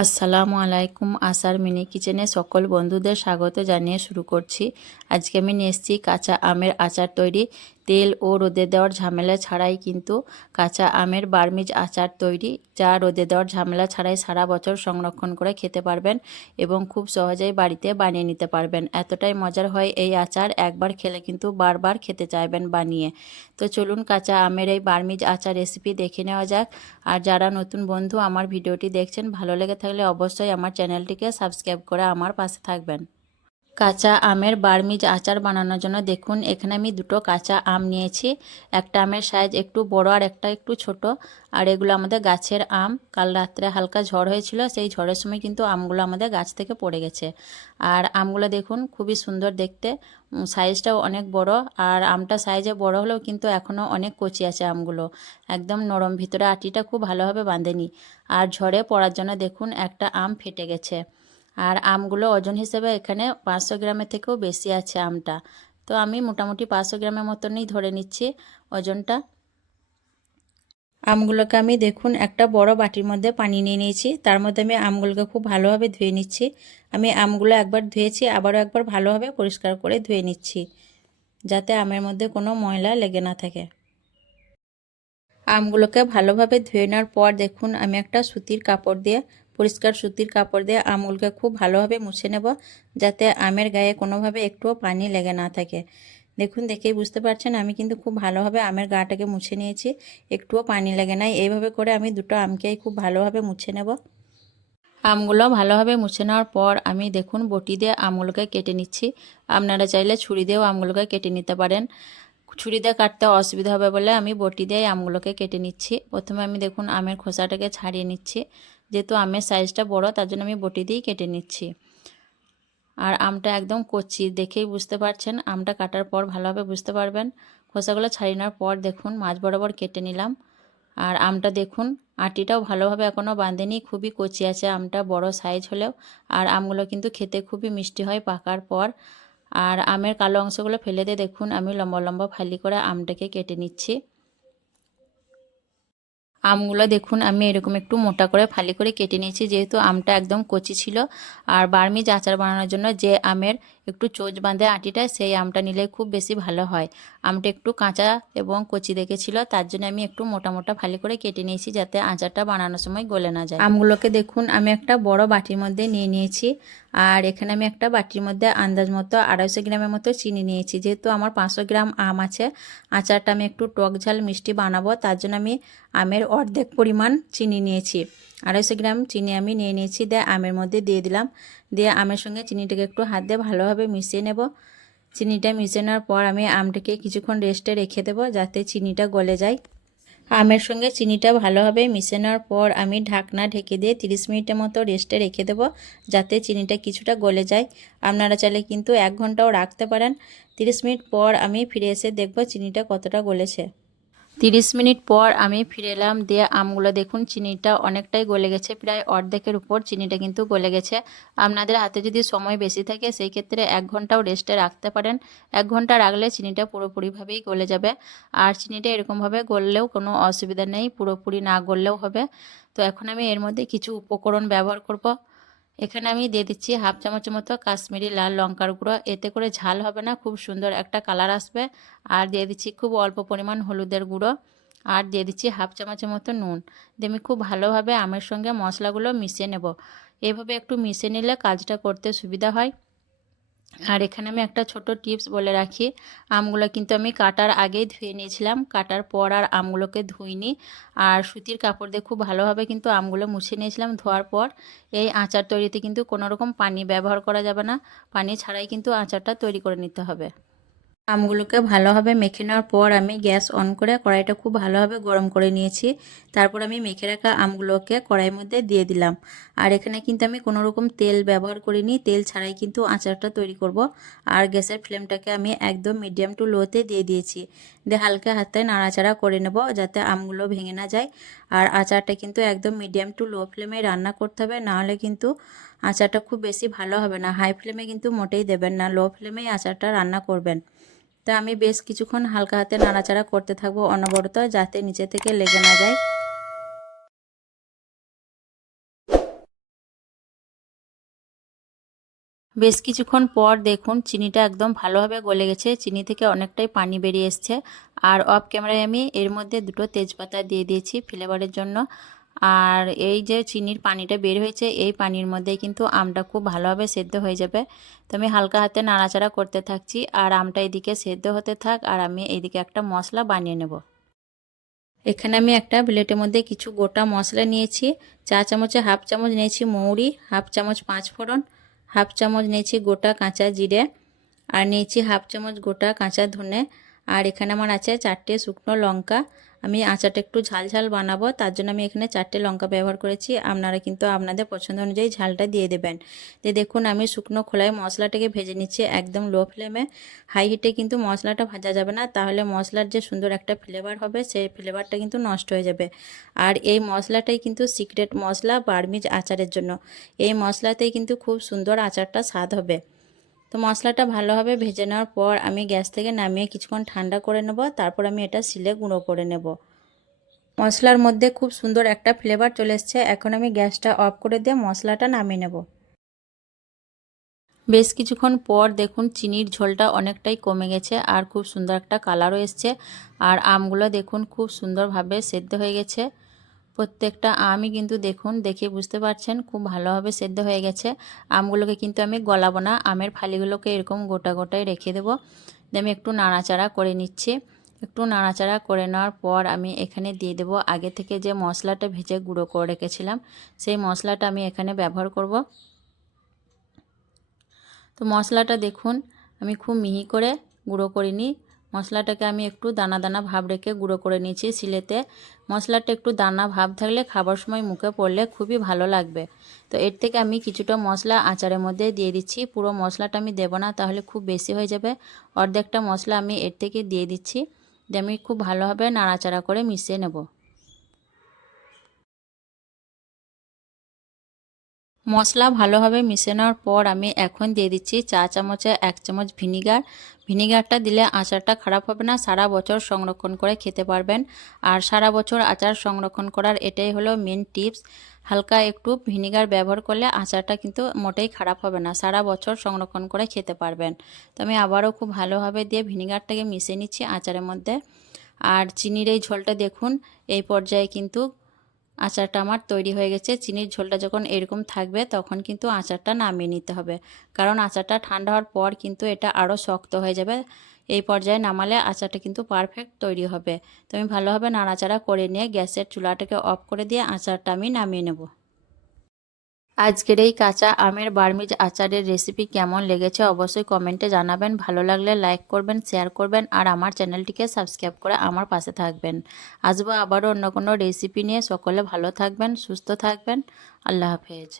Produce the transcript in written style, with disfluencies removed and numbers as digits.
আসসালামু আলাইকুম। আসার মিনি কিচেনে সকল বন্ধুদের স্বাগত জানিয়ে শুরু করছি। আজকে আমি নিয়ে এসেছি কাঁচা আমের আচার তৈরি। তেল ও রোদে দেওয়ার ঝামেলা ছাড়াই কিন্তু কাঁচা আমের বার্মিজ আচার তৈরি, যা রোদে দেওয়ার ঝামেলা ছাড়াই সারা বছর সংরক্ষণ করে খেতে পারবেন এবং খুব সহজেই বাড়িতে বানিয়ে নিতে পারবেন। এতটাই মজার হয় এই আচার, একবার খেলে কিন্তু বারবার খেতে চাইবেন বানিয়ে। তো চলুন কাঁচা আমের এই বার্মিজ আচার রেসিপি দেখে নেওয়া যাক। আর যারা নতুন বন্ধু আমার ভিডিওটি দেখছেন, ভালো লেগে থাকলে অবশ্যই আমার চ্যানেলটিকে সাবস্ক্রাইব করে আমার পাশে থাকবেন। কাঁচা আমের বার্মিজ আচার বানানোর জন্য দেখুন এখানে আমি দুটো কাঁচা আম নিয়েছি। একটা আমের সাইজ একটু বড় আর একটা একটু ছোট। আর এগুলো আমাদের গাছের আম। কাল রাত্রে হালকা ঝড় হয়েছিল, সেই ঝড়ের সময় কিন্তু আমগুলো আমাদের গাছ থেকে পড়ে গেছে। আর আমগুলো দেখুন খুবই সুন্দর দেখতে, সাইজটাও অনেক বড়। আর আমটা সাইজে বড় হলেও কিন্তু এখনও অনেক কচি আছে আমগুলো, একদম নরম, ভিতরে আটিটা খুব ভালোভাবে বাঁধেনি। আর ঝড়ে পড়ার জন্য দেখুন একটা আম ফেটে গেছে। আর আমগুলো ওজন হিসেবে এখানে 500 গ্রামের থেকেও বেশি আছে আমটা। তো আমি মোটামুটি 500 গ্রামের মতনই ধরে নিচ্ছি ওজনটা। আমগুলোকে আমি দেখুন একটা বড় বাটির মধ্যে পানি নিয়ে নিয়েছি, তার মধ্যে আমি আমগুলোকে খুব ভালোভাবে ধুয়ে নিচ্ছি। আমি আমগুলো একবার ধুয়েছি, আবারও একবার ভালোভাবে পরিষ্কার করে ধুয়ে নিচ্ছি, যাতে আমের মধ্যে কোনো ময়লা লেগে না থাকে। আমগুলোকে ভালোভাবে ধুয়ে নেওয়ার পর দেখুন আমি একটা সুতির কাপড় দিয়ে, পরিষ্কার সুতির কাপড় দিয়ে আমগুলোকে খুব ভালোভাবে মুছে নেব, যাতে আমের গায়ে কোনোভাবে একটুও পানি লেগে না থাকে। দেখুন, দেখেই বুঝতে পারছেন আমি কিন্তু খুব ভালোভাবে আমের গাটাকে মুছে নিয়েছি, একটুও পানি লেগে নাই। এইভাবে করে আমি দুটো আমকেই খুব ভালোভাবে মুছে নেব। আমগুলো ভালোভাবে মুছে নেওয়ার পর আমি দেখুন বটি দিয়ে আমগুলোকে কেটে নিচ্ছি। আপনারা চাইলে ছুরি দিয়েও আমগুলোকে কেটে নিতে পারেন। ছুরি দিয়ে কাটতে অসুবিধা হবে বলে আমি বটি দিয়ে আমগুলোকে কেটে নিচ্ছি। প্রথমে আমি দেখুন আমের খোসাটাকে ছাড়িয়ে নিচ্ছি, যেহেতু আমের সাইজটা বড় তার জন্য আমি বটি দিয়েই কেটে নিচ্ছি। আর আমটা একদম কচি, দেখেই বুঝতে পারছেন, আমটা কাটার পর ভালোভাবে বুঝতে পারবেন। খোসাগুলো ছাড়িয়ে নেওয়ার পর দেখুন মাঝ বরাবর কেটে নিলাম। আর আমটা দেখুন আটিটাও ভালোভাবে এখনও বাঁধেনি, খুবই কচি আছে আমটা, বড় সাইজ হলেও। আর আমগুলো কিন্তু খেতে খুবই মিষ্টি হয় পাকার পর। আর আমের কালো অংশগুলো ফেলে দিয়ে দেখুন আমি লম্বা লম্বা ফালি করে আমটাকে কেটে নিচ্ছি। আমগুলো দেখুন আমি এরকম একটু মোটা করে ফালি করে কেটে নিয়েছি, যেহেতু আমটা একদম কচি ছিল। আর বার্মিজ আচার বানানোর জন্য যে আমের একটু চোচ বাঁধে আটিটা, সেই আমটা নিলে খুব বেশি ভালো হয়। আমটা একটু কাঁচা এবং কচি দেখেছিল, তার জন্য আমি একটু মোটা মোটা ফালি করে কেটে নিয়েছি, যাতে আচারটা বানানোর সময় গলে না যায়। আমগুলোকে দেখুন আমি একটা বড় বাটির মধ্যে নিয়ে নিয়েছি। আর এখানে আমি একটা বাটির মধ্যে আন্দাজ মতো 250 গ্রামের মতো চিনি নিয়েছি। যেহেতু আমার 500 গ্রাম আম আছে, আচারটা আমি একটু টক ঝাল মিষ্টি বানাবো, তার জন্য আমি আমের অর্ধেক পরিমাণ চিনি নিয়েছি। 250 গ্রাম চিনি আমি নিয়ে নিয়েছি, দিয়ে আমের মধ্যে দিয়ে দিলাম। দিয়ে আমের সঙ্গে চিনিটাকে একটু হাত দিয়ে ভালোভাবে মিশিয়ে নেব। চিনিটা মিশিয়ে নেওয়ার পর আমি আমটাকে কিছুক্ষণ রেস্টে রেখে দেবো, যাতে চিনিটা গলে যায়। আমের সঙ্গে চিনিটা ভালোভাবে মিশিয়ে নেওয়ার পর আমি ঢাকনা ঢেকে দিয়ে 30 মিনিটের মতো রেস্টে রেখে দেবো, যাতে চিনিটা কিছুটা গলে যায়। আপনারা চাইলে কিন্তু 1 ঘন্টাও রাখতে পারেন। 30 মিনিট পর আমি ফিরে এসে দেখব চিনিটা কতটা গলেছে। 30 মিনিট পর আমি ফিরে এলাম, দিয়ে আমগুলো দেখুন চিনিটা অনেকটাই গলে গেছে, প্রায় অর্ধেকের উপর চিনিটা কিন্তু গলে গেছে। আপনাদের হাতে যদি সময় বেশি থাকে সেই ক্ষেত্রে 1 ঘন্টাও রেস্টে রাখতে পারেন। 1 ঘন্টা রাখলে চিনিটা পুরোপুরিভাবেই গলে যাবে। আর চিনিটা এরকমভাবে গললেও কোনো অসুবিধা নেই, পুরোপুরি না গললেও হবে। তো এখন আমি এর মধ্যে কিছু উপকরণ ব্যবহার করব। এখানে আমি দিয়ে দিচ্ছি হাফ চামচের মতো কাশ্মীরি লাল লঙ্কার গুঁড়ো, এতে করে ঝাল হবে না, খুব সুন্দর একটা কালার আসবে। আর দিয়ে দিচ্ছি খুব অল্প পরিমাণ হলুদের গুঁড়ো। আর দিয়ে দিচ্ছি হাফ চামচের মতো নুন। দিয়ে আমি খুব ভালোভাবে আমের সঙ্গে মশলাগুলো মিশিয়ে নেব। এভাবে একটু মিশিয়ে নিলে কাজটা করতে সুবিধা হয়। আর এখানে আমি একটা ছোট টিপস বলে রাখি, আমগুলো কিন্তু আমি কাটার আগেই ধুয়ে নিয়েছিলাম, কাটার পর আর আমগুলোকে ধুইনি। আর সুতির কাপড় দিয়ে খুব ভালোভাবে কিন্তু আমগুলো মুছে নিয়েছিলাম ধোয়ার পর। এই আচার তৈরিতে কিন্তু কোনো রকম পানি ব্যবহার করা যাবে না, পানি ছাড়াই কিন্তু আচারটা তৈরি করে নিতে হবে। আমগুলোকে ভালোভাবে মেখে নেওয়ার পর আমি গ্যাস অন করে কড়াইটা খুব ভালোভাবে গরম করে নিয়েছি। তারপর আমি মেখে রাখা আমগুলোকে কড়াইয়ের মধ্যে দিয়ে দিলাম। আর এখানে কিন্তু আমি কোনো রকম তেল ব্যবহার করিনি, তেল ছাড়াই কিন্তু আচারটা তৈরি করব। আর গ্যাসের ফ্লেমটাকে আমি একদম মিডিয়াম টু লোতে দিয়ে দিয়েছি। দিয়ে হালকা হাতে নাড়াচাড়া করে নেব, যাতে আমগুলো ভেঙে না যায়। আর আচারটা কিন্তু একদম মিডিয়াম টু লো ফ্লেমে রান্না করতে হবে, নাহলে কিন্তু আচারটা খুব বেশি ভালো হবে না। হাই ফ্লেমে কিন্তু মোটেই দেবেন না, লো ফ্লেমেই আচারটা রান্না করবেন। তা আমি বেশ কিছুক্ষণ হালকা হাতে নাড়াচাড়া করতে থাকবো অনবরত, যাতে নিচে থেকে লেগে না যায়। বেশ কিছুক্ষণ পর দেখুন চিনিটা একদম ভালোভাবে গলে গেছে, চিনি থেকে অনেকটাই পানি বেরিয়ে এসছে। আর অফ ক্যামেরায় আমি এর মধ্যে দুটো তেজপাতা দিয়ে দিয়েছি ফ্লেভারের জন্য। আর এই যে চিনির পানিটা বের হয়েছে, এই পানির মধ্যেই কিন্তু আমটা খুব ভালোভাবে সেদ্ধ হয়ে যাবে। তো আমি হালকা হাতে নাড়াচাড়া করতে থাকছি, আর আমটা এদিকে সেদ্ধ হতে থাক, আর আমি এইদিকে একটা মশলা বানিয়ে নেব। এখানে আমি একটা প্লেটের মধ্যে কিছু গোটা মশলা নিয়েছি। চা চামচে হাফ চামচ নিয়েছি মৌরি, হাফ চামচ পাঁচফোড়ন, হাফ চামচ নিয়েছি গোটা কাঁচা জিরে, আর নিয়েছি হাফ চামচ গোটা কাঁচা ধনে। আর এখানে আমার আছে 4টে শুকনো লঙ্কা। আমি আচারটা একটু ঝাল ঝাল বানাবো, তার জন্য আমি এখানে 4টে লঙ্কা ব্যবহার করেছি। আপনারা কিন্তু আপনাদের পছন্দ অনুযায়ী ঝালটা দিয়ে দেবেন। দেখুন আমি শুকনো খোলায় মশলাটাকে ভেজে নিচ্ছি একদম লো ফ্লেমে। হাই হিটে কিন্তু মশলাটা ভাজা যাবে না, তাহলে মশলার যে সুন্দর একটা ফ্লেভার হবে সেই ফ্লেভারটা কিন্তু নষ্ট হয়ে যাবে। আর এই মশলাটাই কিন্তু সিক্রেট মশলা বার্মিজ আচারের জন্য। এই মশলাতেই কিন্তু খুব সুন্দর আচারটা স্বাদ হবে। তো মশলাটা ভালোভাবে ভেজে নেওয়ার পর আমি গ্যাস থেকে নামিয়ে কিছুক্ষণ ঠান্ডা করে নেব, তারপর আমি এটা শিলে গুঁড়ো করে নেব। মশলার মধ্যে খুব সুন্দর একটা ফ্লেভার চলে এসছে। এখন আমি গ্যাসটা অফ করে দিয়ে মশলাটা নামিয়ে নেব। বেশ কিছুক্ষণ পর দেখুন চিনির ঝোলটা অনেকটাই কমে গেছে, আর খুব সুন্দর একটা কালারও এসছে। আর আমগুলো দেখুন খুব সুন্দরভাবে সেদ্ধ হয়ে গেছে। প্রত্যেকটা আমই কিন্তু দেখুন, দেখে বুঝতে পারছেন খুব ভালোভাবে সেদ্ধ হয়ে গেছে। আমগুলোকে কিন্তু আমি গলাবো না, আমের ফালিগুলোকে এরকম গোটা গোটায় রেখে দেবো। আমি একটু নাড়াচাড়া করে নিচ্ছি। একটু নাড়াচাড়া করে নেওয়ার পর আমি এখানে দিয়ে দেবো আগে থেকে যে মশলাটা ভেজে গুঁড়ো করে রেখেছিলাম, সেই মশলাটা আমি এখানে ব্যবহার করব। তো মশলাটা দেখুন আমি খুব মিহি করে গুঁড়ো করিনি, মশলাটাকে আমি একটু দানা দানা ভাব রেখে গুঁড়ো করে নিয়েছি শিলেতে। মশলাটা একটু দানা ভাব থাকলে খাবার সময় মুখে পড়লে খুবই ভালো লাগবে। তো এর থেকে আমি কিছুটা মশলা আচারের মধ্যে দিয়ে দিচ্ছি। পুরো মশলাটা আমি দেবো না, তাহলে খুব বেশি হয়ে যাবে। অর্ধেকটা মশলা আমি এর থেকে দিয়ে দিচ্ছি, দিয়ে আমি খুব ভালোভাবে নাড়াচাড়া করে মিশিয়ে নেব। মশলা ভালোভাবে মিশে নেওয়ার পর আমি এখন দিয়ে দিচ্ছি চা চামচে 1 চামচ ভিনিগার। ভিনিগারটা দিলে আচারটা খারাপ হবে না, সারা বছর সংরক্ষণ করে খেতে পারবেন। আর সারা বছর আচার সংরক্ষণ করার এটাই হলো মেন টিপস। হালকা একটু ভিনিগার ব্যবহার করলে আচারটা কিন্তু মোটেই খারাপ হবে না, সারা বছর সংরক্ষণ করে খেতে পারবেন। তো আমি আবারও খুব ভালোভাবে দিয়ে ভিনিগারটাকে মিশিয়ে নিচ্ছি আচারের মধ্যে। আর চিনির এই ঝোলটা দেখুন, এই পর্যায়ে কিন্তু আচারটা আমার তৈরি হয়ে গেছে। চিনির ঝোলটা যখন এরকম থাকবে তখন কিন্তু আচারটা নামিয়ে নিতে হবে, কারণ আচারটা ঠান্ডা হওয়ার পর কিন্তু এটা আরও শক্ত হয়ে যাবে। এই পর্যায়ে নামালে আচারটা কিন্তু পারফেক্ট তৈরি হবে। তো আমি ভালোভাবে নাড়াচাড়া করে নিয়ে গ্যাসের চুলাটাকে অফ করে দিয়ে আচারটা আমি নামিয়ে নেব। আজকের এই কাঁচা আমের বার্মিজ আচারের রেসিপি কেমন লেগেছে অবশ্যই কমেন্টে জানাবেন। ভালো লাগলে লাইক করবেন, শেয়ার করবেন, আর আমার চ্যানেলটিকে সাবস্ক্রাইব করে আমার পাশে থাকবেন। আসবো আবারও অন্য কোনো রেসিপি নিয়ে। সকলে ভালো থাকবেন, সুস্থ থাকবেন। আল্লাহ হাফেজ।